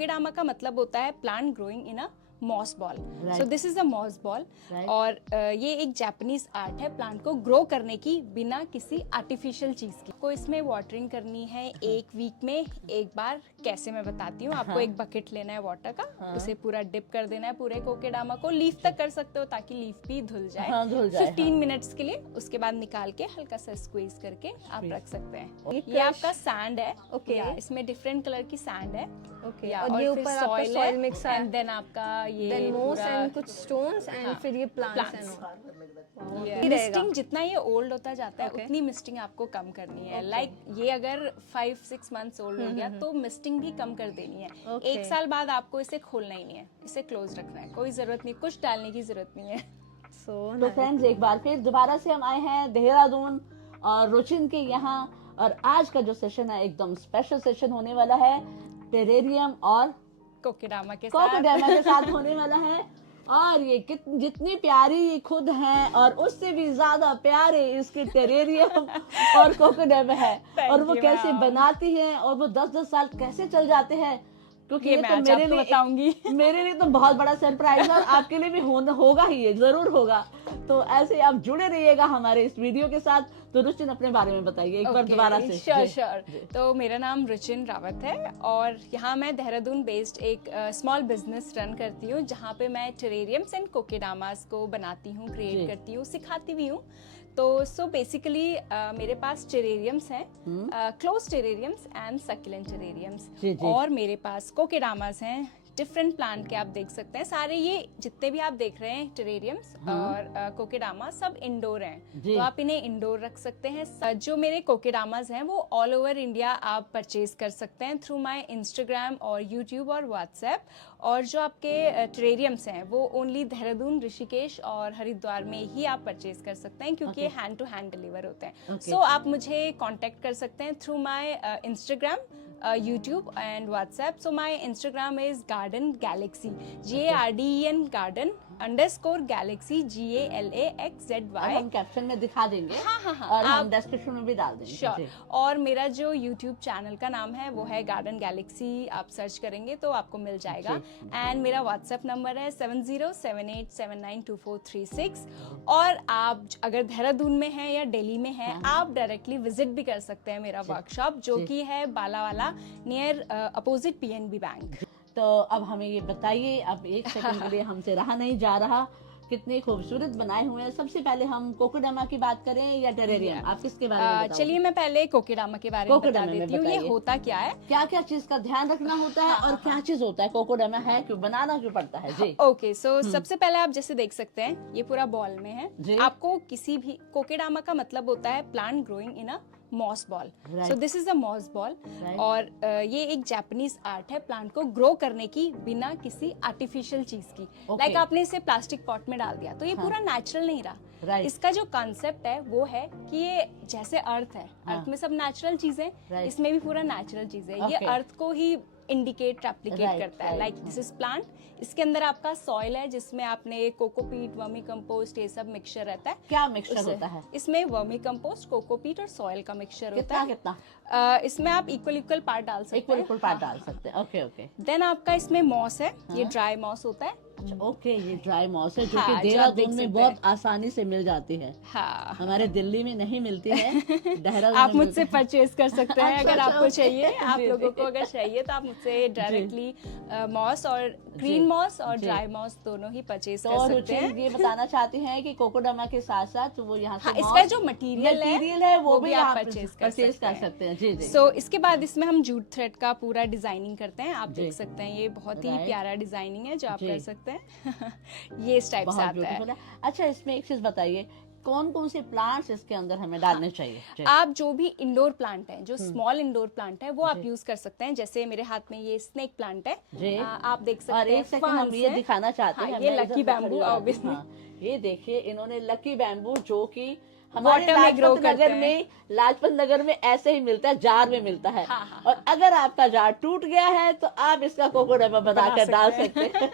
कोकेडामा का मतलब होता है plant growing in a moss ball. Right. So this is a moss ball. Right. और ये एक जापानीज आर्ट है प्लांट को ग्रो करने की बिना किसी आर्टिफिशियल चीज की। को इसमें वाटरिंग करनी है एक वीक में एक बार। कैसे मैं बताती हूँ आपको। एक बकेट लेना है वाटर का, उसे पूरा डिप कर देना है पूरे कोकेडामा को। लीफ तक कर सकते हो ताकि लीफ भी धुल जाए। धुल जाए 15 मिनट्स के लिए। उसके बाद निकाल के हल्का सा स्क्वीज करके आप रख सकते हैं। ये आपका सैंड है। ओके। इसमें डिफरेंट कलर की सैंड है। ओके। और ये फिर ऊपर आपका soil सॉइल है, मिक्स है, and then आपका ये देन मोस पूरा एंड कुछ स्टोन्स एंड हाँ, फिर ये प्लांट्स plants। मिस्टिंग जितना ये ओल्ड होता जाता है उतनी मिस्टिंग आपको कम करनी है। लाइक ये अगर 5-6 मंथ्स ओल्ड हो गया तो मिस्टिंग भी कम कर देनी है। एक साल बाद आपको इसे खोलना ही नहीं है, इसे क्लोज रखना है। कोई जरूरत नहीं, कुछ डालने की जरूरत नहीं है। तो फ्रेंड्स, एक बार फिर दोबारा से हम आए हैं देहरादून और रुचिन के यहाँ। और आज का जो सेशन है एकदम स्पेशल सेशन होने वाला है। टेरेरियम और कोकेडामा के कोकोडामा के साथ होने वाला है। और ये जितनी प्यारी ये खुद हैं और उससे भी ज्यादा प्यारे इसके टेरेरियम और कोकोडामा है। और वो कैसे बनाती हैं और वो 10-10 साल कैसे चल जाते हैं, क्योंकि ये तो मेरे लिए बताऊंगी। मेरे लिए तो बहुत बड़ा सरप्राइज है और आपके लिए भी होगा ही, ये जरूर होगा। तो ऐसे आप जुड़े रहिएगा हमारे इस वीडियो के साथ। तो रुचिन, अपने बारे में बताइए एक बार दोबारा से। श्योर। तो मेरा नाम रुचिन रावत है और यहाँ मैं देहरादून बेस्ड एक स्मॉल बिजनेस रन करती हूँ, जहाँ पे मैं टेरेरियम्स एंड कोकेडामास को बनाती हूँ, क्रिएट करती हूँ, सिखाती भी हूँ। तो सो बेसिकली मेरे पास टेरेरियम्स हैं, क्लोज टेरेरियम्स एंड सक्यूलेंट टेरेरियम्स। और मेरे पास कोकेडामास हैं, डिफरेंट प्लांट के आप देख सकते हैं। सारे ये जितने भी आप देख रहे हैं टेरेरियम्स और कोकेडामा सब इंडोर हैं, तो आप इन्हें इंडोर रख सकते हैं। जो मेरे कोकेडामास हैं वो ऑल ओवर इंडिया आप परचेज कर सकते हैं थ्रू माय इंस्टाग्राम और यूट्यूब और व्हाट्सएप। और जो आपके टेरेरियम्स हैं वो ओनली देहरादून, ऋषिकेश और हरिद्वार में ही आप परचेज कर सकते हैं, क्योंकि ये हैंड टू हैंड डिलीवर होते हैं। सो आप मुझे कांटेक्ट कर सकते हैं through my Instagram, YouTube and WhatsApp. So my Instagram is Garden Galaxy, GARDEN Garden _ Galaxy, GALAXZY। हम कैप्शन में दिखा देंगे। हाँ, और हम डिस्क्रिप्शन में भी डाल देंगे। श्योर। और मेरा जो YouTube चैनल का नाम है वो है गार्डन गैलेक्सी। आप सर्च करेंगे तो आपको मिल जाएगा। एंड मेरा WhatsApp नंबर है 7078792436। और आप अगर देहरादून में हैं या दिल्ली में हैं, आप डायरेक्टली विजिट भी कर सकते हैं मेरा वर्कशॉप, जो कि है Balawala near opposite PNB bank. तो अब हमें ये बताइए, अब एक सेकंड के लिए हमसे रहा नहीं जा रहा, कितने खूबसूरत बनाए हुए हैं। सबसे पहले हम कोकोडामा की बात करें या टेरेरियम, आप किसके बारे में बताओगे? चलिए मैं पहले कोकेडामा के बारे में बता देती हूँ। ये होता क्या है, क्या क्या चीज का ध्यान रखना होता है और क्या चीज होता है, कोकोडामा है क्यों, बनाना क्यों पड़ता है जी? ओके, सो सबसे पहले आप जैसे देख सकते हैं ये पूरा बॉल में है। आपको किसी भी कोकेडामा का मतलब होता है plant growing in a moss ball. So this is a moss ball. और ये एक जापानीज आर्ट है प्लांट को ग्रो करने की बिना किसी आर्टिफिशियल चीज की। लाइक आपने इसे प्लास्टिक पॉट में डाल दिया तो ये पूरा नेचुरल नहीं रहा। इसका जो कॉन्सेप्ट है वो है कि ये जैसे अर्थ है, अर्थ में सब नेचुरल चीजें, इसमें भी पूरा नेचुरल चीजें। ये अर्थ को ही इंडिकेट रेप्लिकेट करता है। Like this is plant. इसके अंदर आपका सॉइल है जिसमें आपने कोकोपीट, वर्मी कंपोस्ट, ये सब मिक्सचर रहता है। क्या मिक्सचर होता है इसमें? वर्मी कंपोस्ट, कोकोपीट और सॉइल का मिक्सचर होता है। कितना? इसमें आप इक्वल पार्ट डाल सकते हैं। इक्वल पार्ट डाल सकते हैं। Okay okay. देन आपका इसमें मॉस है, ये ड्राई मॉस होता है। ओके, ये ड्राई मॉस है जो कि देहरादून में बहुत आसानी से मिल जाती है। हाँ, हमारे दिल्ली में नहीं मिलती है, देहरादून आप मुझसे परचेज कर सकते हैं अगर आपको चाहिए। आप जी, लोगों को अगर चाहिए तो आप मुझसे डायरेक्टली मॉस और ग्रीन मॉस और ड्राई मॉस दोनों ही परचेज कर सकते हैं। ये बताना चाहते हैं कि कोकोडामा के साथ साथ वो यहाँ से इसका जो मटेरियल है वो भी आप परचेज कर सकते हैं। जी जी। सो इसके बाद इसमें हम जूट थ्रेड का पूरा डिजाइनिंग करते हैं। आप देख सकते हैं ये बहुत ही प्यारा डिजाइनिंग है जो आप कर सकते हैं। ये इस टाइप से आता है। अच्छा, इसमें एक चीज बताइए, कौन कौन से प्लांट्स इसके अंदर हमें डालने चाहिए? आप जो भी इंडोर प्लांट है, जो स्मॉल इंडोर प्लांट है वो आप यूज कर सकते हैं। जैसे मेरे हाथ में ये स्नेक प्लांट है, आप देख सकते हैं। और एक सेकंड हम ये दिखाना चाहते हैं, ये लकी बैम्बू ऑब्वियसली। ये देखिए, इन्होंने लकी बैम्बू जो कि हमारे लाजपत नगर में ऐसे ही मिलता है, जार में मिलता है। और अगर आपका जार टूट गया है तो आप इसका कोकोडामा बनाकर डाल सकते हैं।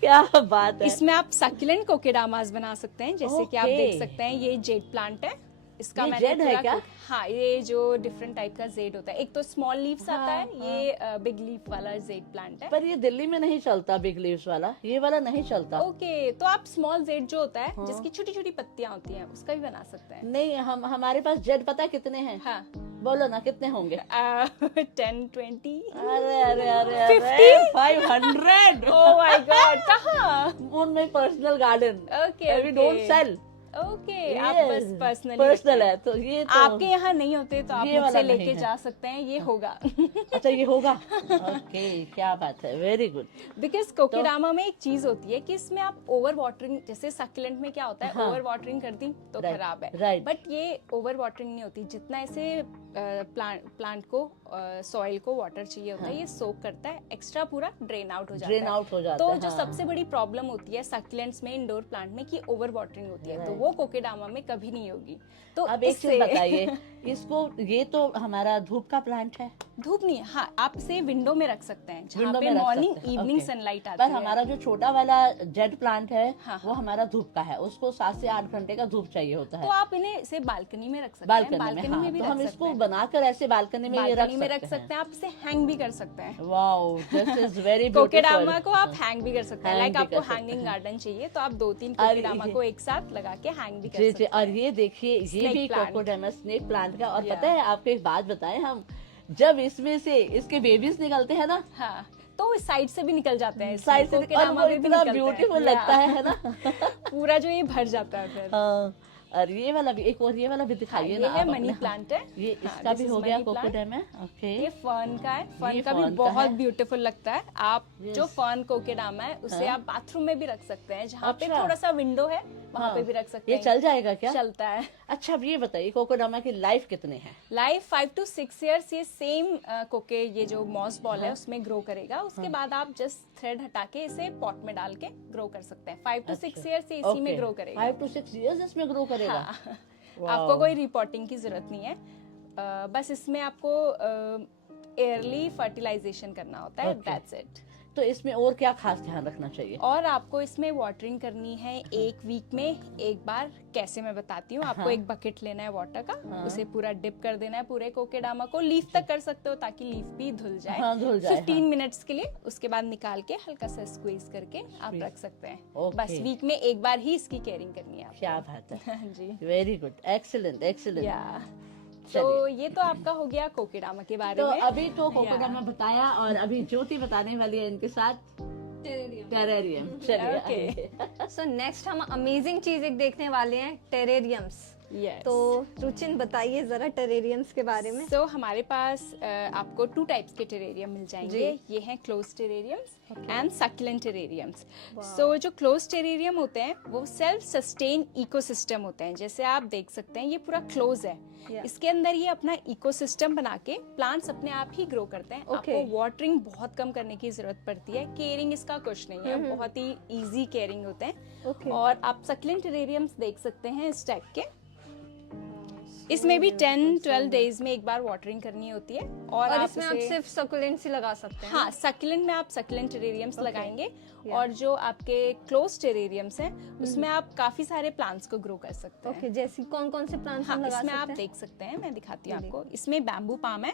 क्या बात है। इसमें आप सक्यूलेंट कोकेडामास बना सकते हैं, जैसे कि आप देख सकते हैं ये जेड प्लांट है। इसका ये मैंने जेड है पूरा क्या? हाँ, ये जो डिफरेंट टाइप का जेड होता है, एक तो स्मॉल लीव्स आता है, ये बिग लीफ वाला जेड प्लांट है। पर ये दिल्ली में नहीं चलता बिग लीव्स वाला, ये वाला नहीं चलता। ओके, तो आप स्मॉल जेड जो होता है जिसकी छोटी छोटी पत्तियां होती हैं उसका भी बना सकते हैं। नहीं, हमारे पास जेड पता है कितने हैं? हाँ, बोलो ना कितने होंगे? 10, 20। अरे अरे अरे 50? 500। ओह माय गॉड, कहाँ? On my personal garden. Okay, we don't sell. Okay, आप बस पर्सनली पर्सनल है तो ये तो आपके यहाँ नहीं होते तो आप ये मुझसे वाला नहीं लेके है। जा सकते हैं, ये होगा। अच्छा ये होगा। ओके, क्या बात है, वेरी गुड। बिकॉज कोकेडामा में एक चीज होती है कि इसमें आप ओवर वाटरिंग, जैसे सक्यूलेंट में क्या होता है, हाँ। ओवर वाटरिंग कर दी तो Right, खराब है, right. बट ये ओवर वाटरिंग नहीं होती। जितना ऐसे प्लांट को सॉइल को वाटर चाहिए होता है, ये सोक करता है, एक्स्ट्रा पूरा ड्रेन आउट हो जाता ड्रेन है। आउट हो जाता तो है। जो हाँ। सबसे बड़ी प्रॉब्लम होती है सक्यूलेंट्स में, इंडोर प्लांट में, कि ओवर वाटरिंग होती है, तो वो कोकेडामा में कभी नहीं होगी। तो अब एक चीज बताइए, इसको, ये तो हमारा धूप का प्लांट है। धूप नहीं है, हाँ, आप इसे विंडो में रख सकते हैं जहाँ विंडो पे में रख मॉर्निंग सकते हैं, इवनिंग okay. सनलाइट आती पर है। हमारा जो छोटा वाला जेड प्लांट है, हाँ, वो हमारा धूप का है, उसको 7 से 8 घंटे का धूप चाहिए होता तो है। आप इन्हें से बालकनी में रख सकते हैं, बालकनी में, हाँ, भी तो रख हम सकते इसको हैं, बनाकर ऐसे बालकनी में ये बालकनी में रख सकते हैं। हैं, आप इसे हैंग भी कर सकते हैं। वाओ, दिस इज वेरी कोकेडामा को आप हैंग भी कर सकते हैं, Hang लाइक भी आपको कर सकते हैंगिंग हैं। गार्डन चाहिए तो आप 2-3 और कोकेडामा ये- को एक साथ लगा के हैंग भी कर जी सकते जी। हैं। और ये देखिए, ये Snake भी plant. कोकोडामा स्नेक प्लांट का। और Yeah. पता है आपको एक बात बताएं, हम जब इसमें से इसके बेबीज निकलते हैं ना, हाँ, तो इस साइड से भी निकल जाते हैं, साइड से, और कोकेडामा वो में भी इतना निकलते हैं। Beautiful Yeah. लगता है ना। पूरा जो ये भर जाता है फिर। हाँ, और ये वाला भी, एक और ये वाला भी हाँ, दिखाइए ये ना है आप मनी अपने। प्लांट है, ये हाँ, इसका this भी is हो गया money plant. कोकोडामा। ओके, ये फर्न का है, फर्न ये का भी fern का बहुत है। ब्यूटीफुल लगता है। आप Yes. जो फर्न कोकेडामा है उसे हाँ। आप बाथरूम में भी रख सकते हैं, जहाँ पे अच्छा। थोड़ा सा विंडो है वहाँ हाँ। पे भी रख सकते ये हैं। चल जाएगा क्या? चलता है। अच्छा, अब ये बताइए कोकोडामा की लाइफ कितने हैं? लाइफ 5 to 6 years ये सेम कोके, ये जो मॉस बॉल है हाँ। उसमें ग्रो करेगा। उसके बाद आप जस्ट थ्रेड हटा के इसे पॉट में डाल के ग्रो कर सकते हैं। 5 to 6 years ये इसी में ग्रो करेगा। 5 to 6 years इसमें ग्रो करेगा। हाँ। Wow. आपको कोई रिपोर्टिंग की जरूरत नहीं है, बस इसमें आपको एयरली फर्टिलाइजेशन करना होता है, Okay. That's it. तो इसमें और क्या खास ध्यान रखना चाहिए? और आपको इसमें वाटरिंग करनी है 1 वीक में एक बार। कैसे, मैं बताती हूँ आपको। हाँ। एक बकेट लेना है वाटर का, हाँ। उसे पूरा डिप कर देना है पूरे कोकेडामा को, लीफ तक कर सकते हो ताकि लीफ भी धुल जाए। हाँ, धुल जाए, 15 मिनट्स के लिए, उसके बाद निकाल के हल्का सा स्क्वीज करके आप रख सकते हैं। Okay. बस वीक में एक बार ही इसकी केयरिंग करनी है आपको। क्या बात है, हाँ जी, वेरी गुड, एक्सीलेंट एक्सीलेंट। या तो ये तो आपका हो गया कोकेडामा के बारे तो में। अभी तो कोकोडामा बताया, और अभी ज्योति बताने वाली है इनके साथ टेरेरियम। चलिए Okay. आइए। सो नेक्स्ट हम अमेजिंग चीज एक देखने वाले हैं, टेरेरियम्स। Yes. तो रुचिन बताइए जरा टेरेरियम्स के बारे में। So, हमारे पास आपको 2 टाइप्स के टेरेरियम मिल जाएंगे। ये हैं close terrariums and succulent terrariums. So जो क्लोज टेरेरियम होते हैं वो सेल्फ सस्टेन इकोसिस्टम होते हैं। जैसे आप देख सकते हैं ये पूरा क्लोज है, इसके अंदर ये अपना इकोसिस्टम बना के प्लांट्स अपने आप ही ग्रो करते हैं। आपको वाटरिंग बहुत कम करने की जरूरत पड़ती है, केयरिंग इसका कुछ नहीं है, बहुत ही इजी केयरिंग होते हैं। और आप सक्यूलेंट टेरेरियम्स देख सकते हैं इस टाइप के। इसमें भी 10-12 डेज में एक बार वाटरिंग करनी होती है। और आप इसमें आप सिर्फ सकुलेंट्स ही लगा सकते हैं। हाँ, सक्यूलेंट में आप सक्यूलेंट टेरेरियम्स लगाएंगे। और जो आपके क्लोज टेरेरियम्स हैं उसमें आप काफी सारे प्लांट्स को ग्रो कर सकते हैं। ओके, जैसे कौन कौन से प्लांट्स हाँ, हम लगा इसमें सकते आप हैं? देख सकते हैं, मैं दिखाती हूँ आपको। इसमें बैम्बू पाम है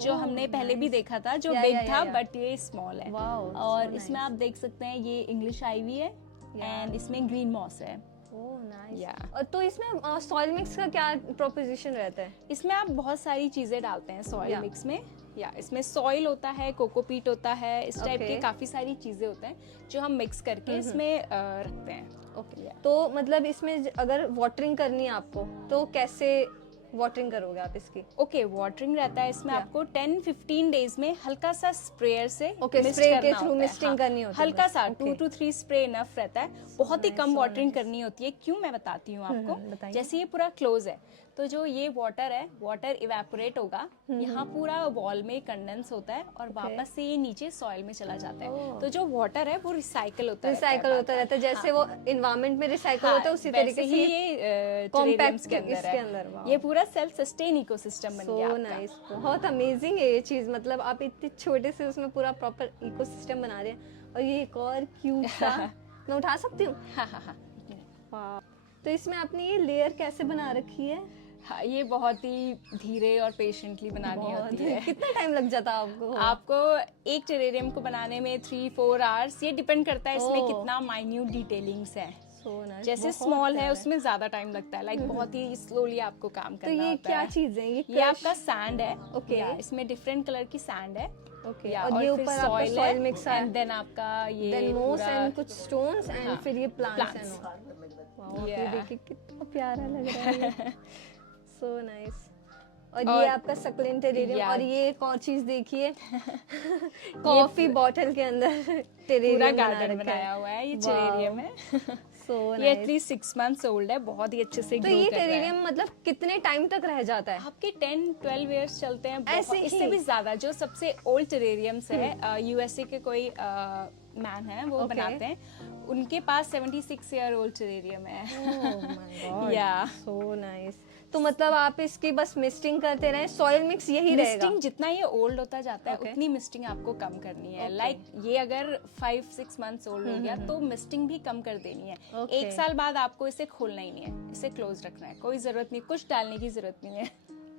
जो हमने पहले भी देखा था, जो Yeah, बिग yeah, था, yeah. बट ये स्मॉल है। Wow, और so इसमें nice. आप देख सकते हैं ये इंग्लिश आईवी है एंड इसमें ग्रीन मॉस है। Oh nice. Yeah. और तो इसमें सॉइल मिक्स का क्या प्रोपोजिशन रहता है? इसमें आप बहुत सारी चीजें डालते हैं सॉइल Yeah. मिक्स में। या इसमें सॉइल होता है, कोकोपीट होता है, इस टाइप के Okay. काफी सारी चीजें होते हैं जो हम मिक्स करके इसमें रखते हैं। ओके, तो मतलब इसमें अगर वाटरिंग करनी है आपको तो कैसे वाटरिंग करोगे आप इसकी? ओके, वाटरिंग रहता है इसमें आपको 10-15 डेज में हल्का सा स्प्रेयर से Okay, mist spray के करना through होता है। misting करनी होती है हल्का बस। सा Okay. 2 to 3 स्प्रे इनफ रहता है। बहुत ही कम वाटरिंग करनी होती है। क्यों, मैं बताती हूँ आपको। बताइए। जैसे ये पूरा क्लोज है तो जो ये वाटर है, वाटर इवेपोरेट होगा, यहाँ पूरा वॉल में कंडेंस होता है और वापस से ये नीचे सॉइल में चला जाता है। तो जो वाटर है वो रिसाइकल होता है, रिसाइकल होता रहता है, जैसे वो इन्वायरमेंट में रिसाइकल होता है उसी तरीके से ही ये compact टेरेरियम्स के अंदर इसके है। अंदर, wow. ये पूरा सेल्फ सस्टेन इकोसिस्टम बन गया सो आपका। नाइस। बहुत अमेजिंग है ये चीज, मतलब आप इतने छोटे से उसमें पूरा प्रॉपर इकोसिस्टम बना रहे हैं। और ये एक और क्यूट सा, मैं उठा सकती हूँ? हाँ हाँ हाँ। वाह। तो इसमें आपने ये लेयर कैसे बना रखी है? हाँ, ये बहुत ही धीरे और पेशेंटली बनानी होती है। कितना टाइम लग जाता है आपको? आपको एक टेरेरियम को बनाने में 3-4 आवर्स, ये डिपेंड करता है इसमें ओह। कितना माइन्यूट डिटेलिंग्स है। So nice, जैसे बहुत स्मॉल है प्यारा। उसमें ज्यादा टाइम लगता है, लाइक बहुत ही स्लोली आपको काम तो करना ये होता क्या है। चीज है? ये ये आपका सैंड है। Okay. या, इसमें डिफरेंट कलर की सैंड है। ओके, या, और ये फिर ऊपर आपका soil सॉइल है, मिक्स है, and then आपका ये देन मोस पूरा- एंड कुछ स्टोन्स एंड हाँ, फिर ये प्लांट्स plants. एंड वाओ, ये Yeah. देखिए कितना प्यारा लग रहा है। So nice. और और- ये आपका सक्लेंट टेरेरियम। Yeah. और ये एक और चीज देखिए, कॉफी बॉटल के अंदर टेरेरियम पूरा बना गार्डन रखा बनाया हुआ है। ये Wow. टेरेरियम है। सो ये नाइस। एटलीस्ट 6 months ओल्ड है, बहुत ही अच्छे से तो ग्रो ये कर रहा है। टेरेरियम मतलब कितने टाइम तक रह जाता है? आपके 10-12 इयर्स चलते हैं, ऐसे ही? इससे भी ज्यादा। जो सबसे ओल्ड टेरेरियम्स है, यूएसए के कोई मैन है वो Okay. बनाते हैं, उनके पास 76 ईयर ओल्ड टेरेरियम है। ओह my God, Yeah. So nice. तो मतलब आप इसकी बस मिस्टिंग करते रहे, सॉइल मिक्स यही रहेगा? मिस्टिंग जितना ये ओल्ड होता जाता है Okay. उतनी मिस्टिंग आपको कम करनी है। Okay. लाइक ये अगर 5-6 months ओल्ड हो गया तो मिस्टिंग भी कम कर देनी है। Okay. 1 साल बाद आपको इसे खोलना ही नहीं है, इसे क्लोज रखना है, कोई जरूरत नहीं, कुछ डालने की जरूरत नहीं है।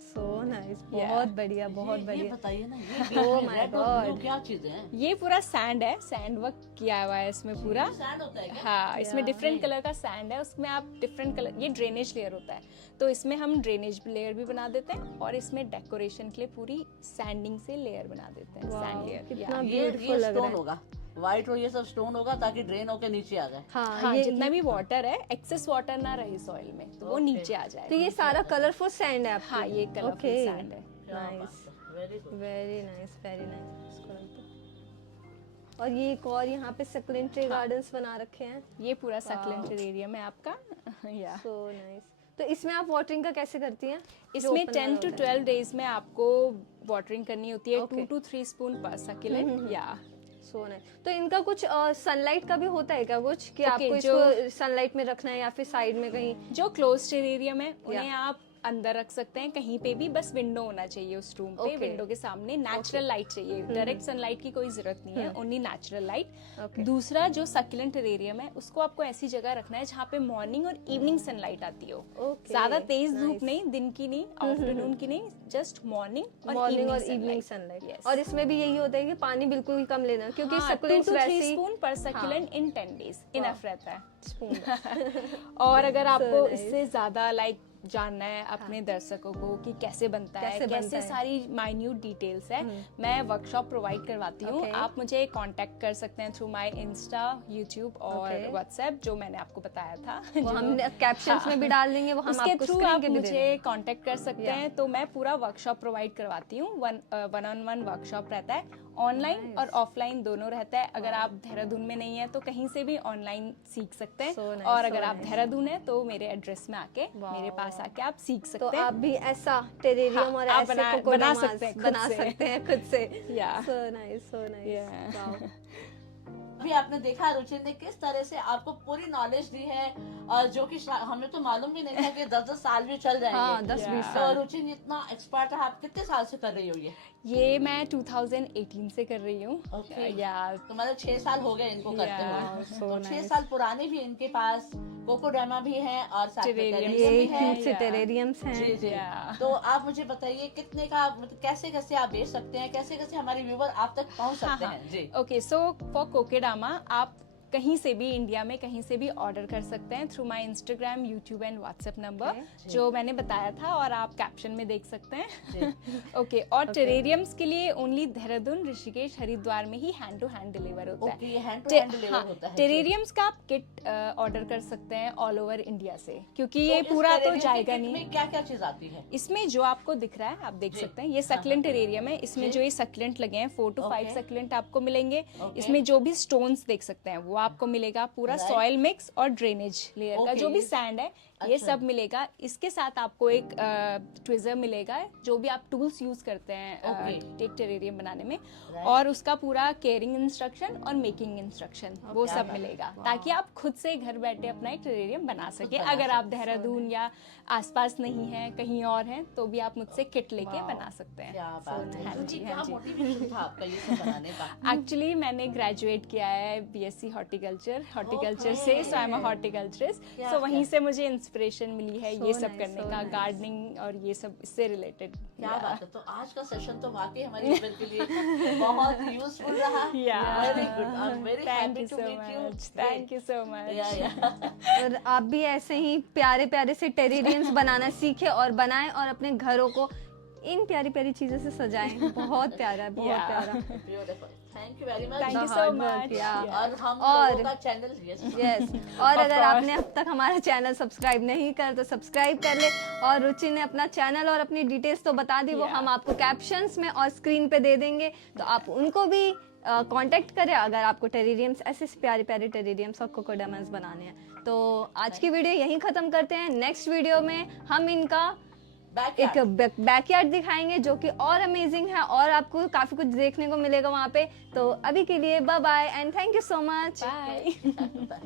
सो नाइस, बहुत बढ़िया, बहुत ये बढ़िया। बताइए ना, Oh my रेड और God. ब्लू क्या चीजें हैं? ये पूरा सैंड है, सैंड वर्क किया हुआ है इसमें पूरा। सैंड होता है क्या? हाँ, इसमें Yeah. डिफरेंट कलर का सैंड है, उसमें आप डिफरेंट कलर, ये ड्रेनेज लेयर होता है, तो इसमें हम ड्रेनेज लेयर भी बना देते हैं और इसमें डेकोरेशन के लिए पूरी सैंडिंग से लेयर बना देते हैं, Wow, सैंड लेयर। कितना ये beautiful लग रहा स्टोन है। होगा, व्हाइट और ये सब स्टोन होगा ताकि ड्रेन होके नीचे आ जाए। हाँ, ये जितना भी वाटर है, एक्सेस वाटर ना रहे सॉइल में, तो वो Okay. नीचे आ तो जाए। ये सारा कलरफुल सैंड है आपका? हाँ, ये कलरफुल Okay. सैंड है। Nice, very good. Very nice, very nice. इसको रख दो। और ये एक और यहाँ पे सक्लेंट ट्री गार्डन्स बना रखे हैं। ये पूरा सक्लेंट टेरेरियम है आपका। या, सो नाइस। तो इसमें आप वाटरिंग का कैसे करती हैं? जो इसमें open 10 वाला to होता है। 12 days में आपको वाटरिंग करनी होती है, Okay. 2 to 3 spoon per succulent। या, सो नाइस। तो इनका कुछ सनलाइट का भी होता है क्या कुछ, कि Okay, आपको इसको सनलाइट में रखना है या फिर साइड में कहीं? जो क्लोज टेरेरियम है उन्हें आप अंदर रख सकते हैं कहीं पे भी, बस विंडो होना चाहिए उस रूम पे। Okay. विंडो के सामने नेचुरल लाइट चाहिए, डायरेक्ट सनलाइट की कोई जरूरत नहीं है, ओनली नेचुरल लाइट। Okay. दूसरा जो सक्लेंट टेरेरियम है उसको आपको ऐसी जगह रखना है जहाँ पे मॉर्निंग और इवनिंग सनलाइट आती हो। Okay, ज्यादा तेज nice. धूप नहीं, दिन की नहीं, आफ्टरनून की नहीं, जस्ट मॉर्निंग मॉर्निंग और sunlight. Evening sunlight. Yes. और इसमें भी यही होता है कि पानी बिल्कुल ही कम लेना, क्योंकि हाँ, 2 सक्लेंट्स to 3 वैसे ही spoon per succulent in 10 days enough रहता है। spoon। और अगर आपको nice. इससे ज्यादा लाइक जानना है अपने दर्शकों को कि कैसे बनता है, कैसे बनता कैसे है। सारी माइन्यूट डिटेल्स है, मैं वर्कशॉप प्रोवाइड करवाती हूँ। Okay. आप मुझे कांटेक्ट कर सकते हैं थ्रू माय इंस्टा, यूट्यूब और Okay. व्हाट्सएप, जो मैंने आपको बताया था। वो हम कैप्शंस में भी डाल देंगे, वो हम उसके आपको थ्रू स्क्रीन आप के भी दे मुझे देंगे। कांटेक्ट कर सकते Yeah. हैं, तो मैं पूरा वर्कशॉप प्रोवाइड करवाती हूँ। वन ऑन वन वर्कशॉप रहता है, ऑनलाइन Nice. और ऑफलाइन दोनों रहता है। अगर आप देहरादून में नहीं है तो कहीं से भी ऑनलाइन सीख सकते हैं। So nice, और so अगर आप nice. देहरादून है तो मेरे एड्रेस में आके Wow. मेरे पास आके आप सीख तो सकते हैं। आप भी ऐसा टेरेरियम हाँ, और आप ऐसे बना कोकोडामास सकते हैं खुद बना से। सकते हैं खुद से। Yeah. सो नाइस, सो Yeah. नाइस। अभी आपने देखा रुचिन ने किस तरह से आपको पूरी नॉलेज दी है, और जो कि हमें तो मालूम भी नहीं था कि 10-10 साल भी चल जाएंगे। हाँ, 10-20 Yeah. तो साल। रुचिन इतना एक्सपर्ट है, आप कितने साल से कर रही हो ये मैं 2018 से कर रही हूँ। Okay. या, तो मतलब 6 साल हो गए इनको करते Yeah, हुए। so तो 6 nice. साल पुराने भी इनके पास कोकोडामा भी है और साथ में Terrarium टेरेरियम ये भी है। क्यूट से Yeah. टेरेरियम्स जी हैं। जी। Yeah. तो आप मुझे बताइए कितने का, मतलब कैसे कैसे आप बेच सकते हैं, कैसे कैसे हमारे व्यूवर आप तक पहुंच सकते हैं? जी। ओके, सो फॉर कोकेडामा आप कहीं से भी, इंडिया में कहीं से भी ऑर्डर कर सकते हैं through my Instagram, YouTube and WhatsApp number, जो मैंने बताया था और आप कैप्शन में देख सकते हैं। ओके, और टेरेरियम्स के लिए ओनली देहरादून, ऋषिकेश, हरिद्वार में ही हैंड टू हैंड डिलीवर होता ओके, है। ये हैंड टू हैंड डिलीवर होता है। टेरेरियम्स का आप किट ऑर्डर कर सकते हैं ऑल ओवर इंडिया से, क्योंकि ये इस पूरा तो terrarium की जाएगा kit नहीं। में क्या क्या चीज आती है? इसमें जो आपको दिख रहा है आप देख जी। सकते हैं, ये सक्लेंट टेरेरियम है। इसमें जी। जो ये सक्लेंट लगे हैं 4 to 5 Okay. सक्लेंट आपको मिलेंगे। Okay. इसमें जो भी स्टोन्स देख सकते हैं वो आपको मिलेगा, पूरा Right. सॉइल मिक्स और ड्रेनेज लेयर का Okay. जो भी सैंड है ये अच्छा। सब मिलेगा। इसके साथ आपको एक ट्विजर मिलेगा, जो भी आप टूल्स यूज करते हैं Okay. एक टेरेरियम बनाने में, Right. और उसका पूरा केयरिंग इंस्ट्रक्शन और मेकिंग इंस्ट्रक्शन वो क्या सब बात है। मिलेगा, Wow. ताकि आप खुद से घर बैठे अपना एक टेरेरियम बना सके। बना अगर आप सकते। देहरादून या आसपास नहीं है, कहीं और हैं, तो भी आप मुझसे किट लेके Wow. बना सकते हैं। क्या बात है। हाँ तो जी, जी, हाँ क्या जी। मोटिवेशन था आपका ये सब बनाने का? एक्चुअली मैंने ग्रेजुएट किया है बीएससी हॉर्टिकल्चर से, सो आई एम अ हॉर्टिकल्चरिस्ट। क्या सो वहीं क्या? से मुझे इंस्पिरेशन मिली है So ये सब nice, करने so का, nice. गार्डनिंग और ये सब इससे रिलेटेड। क्या बात है। तो आज का सेशन तो वाकई हमारे लेवल के लिए बहुत यूजफुल रहा। Very good, I am very thank happy you to so meet you. Much, thank you so much. और आप भी ऐसे ही प्यारे प्यारे से टेरेरियंस बनाना सीखें और बनाएं और अपने घरों को इन प्यारी प्यारी चीजों से सजाएं। बहुत प्यारा है, बहुत Yeah. प्यारा। Beautiful, thank you very much. Thank you The so hard work, much. yeah. और हम और- लोगों का चैनल यस Of और अगर course. आपने अब तक हमारा चैनल सब्सक्राइब नहीं कर तो सब्सक्राइब कर ले। और रुचि ने अपना चैनल और अपनी डिटेल्स तो बता दी, वो Yeah. हम आपको कैप्शंस में और स्क्रीन पे दे देंगे, तो आप उनको भी कांटेक्ट करें अगर आपको टेरेरियम्स, ऐसे प्यारे प्यारे टेरेरियम्स और कोकोडामस बनाने हैं। तो आज की वीडियो यहीं खत्म करते हैं। नेक्स्ट वीडियो में हम इनका एक बैकयार्ड दिखाएंगे जो कि और अमेजिंग है और आपको काफी कुछ देखने को मिलेगा वहाँ पे। तो अभी के लिए bye bye and thank you so much. Bye. Back